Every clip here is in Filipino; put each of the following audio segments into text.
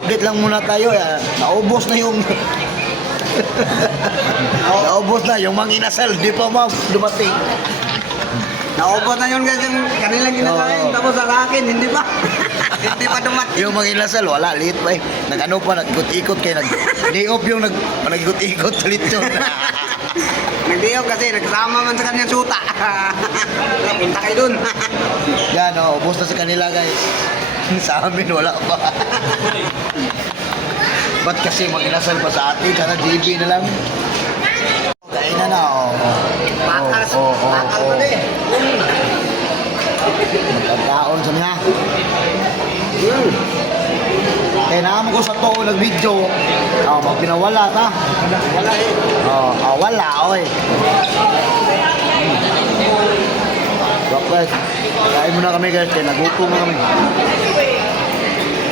Update lang muna tayo. Naubos na yung... Naubos na yung mga inasal. Di pa dumating. Naubos na yun kasi yung kanilang ginakain. Tapos sa akin, hindi pa. Hindi pa dumating. Yung mga inasal, wala. Liit pa eh. Nag-ano pa, nag-ikot-ikot kayo. Day off yung nag-ikot-ikot sa lechon. Nag-diop kasi nagsama man sa kanyang suta. Punta kayo dun. Yan, ubos na sa kanila guys. Sa amin, wala pa. Ba't kasi mag-inasal pa sa atin? Sana GB na lang. Kainan na, Bakal pa din. Magkataon sa niya. Kaya naman ko sa to, nag-video. Pinawala ta. Wala eh. Wala, oy. Bakit? Kain muna kami guys, kaya nagutom na kami.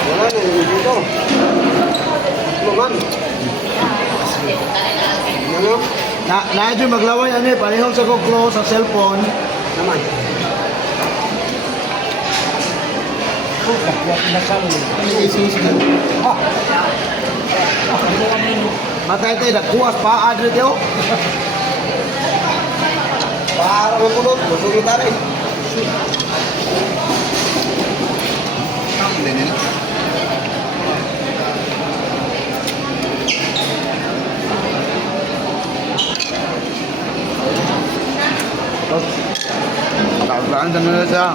Wala na, dito. Luman. Ano? Medyo maglaway, panihon sa GoPro, sa cellphone. Naman. Matay tayo, nagkuwas pa, Adri tayo. Para mapulot, masulot na rin. Kagaan na siya.